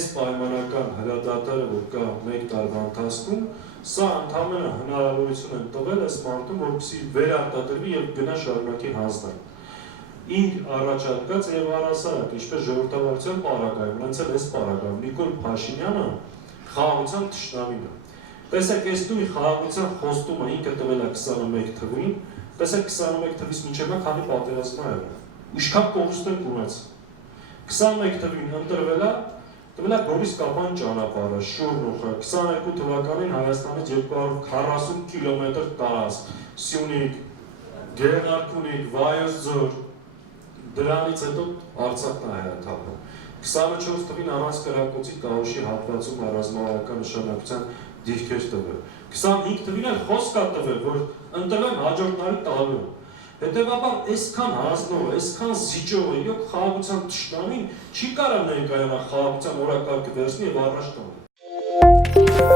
այս պայմանական հրադադարը, որ կա 1 տարվա ընթացքում, սա ընդհանրապես հնարավորություն են տվել այս մարդուն, որպեսզի վերարտադրվի եւ գնա շարունակի հանձնել։ Իր առաջարկած եւ առասարակ, ինչպես ժողովրդավարության պարագայում, հենց այս պարագայում Նիկոլ Փաշինյանը խաղաղության թշնամին է։ Տեսեք, այս դույն խաղաղության խոստումը ինքը տվել է 21 թվին, տեսեք 21 թվից մինչև քանի պատերազմ է եղել։ Ինչքան կորուստ են ունեցել։ 21 թվին ընտրվել է Գորիս Կապան ճանապարհը, Շուռնուխը, 22 թվականին Հայաստանից 240 կիլոմետր տարածք, Սյունիք, Գեղարքունիք, Վայոց ձոր, դրանից հետո Արցախն է հայաթափել։ 24 թվին առանց կրակոցի Տավուշի հատվածում ռազմավարական նշանակության դիրքեր տվել։ 25 թվին էլ խոսք է տվել, որ ընտրվեն հաջորդ տարի տալու։ Հետևաբար այսքան հանձնող, այսքան զիջող է, եւ խաղաղության թշնամին չի կարող ներկայանալ խաղաղության օրակարգը վերցնի եւ առաջ տանել։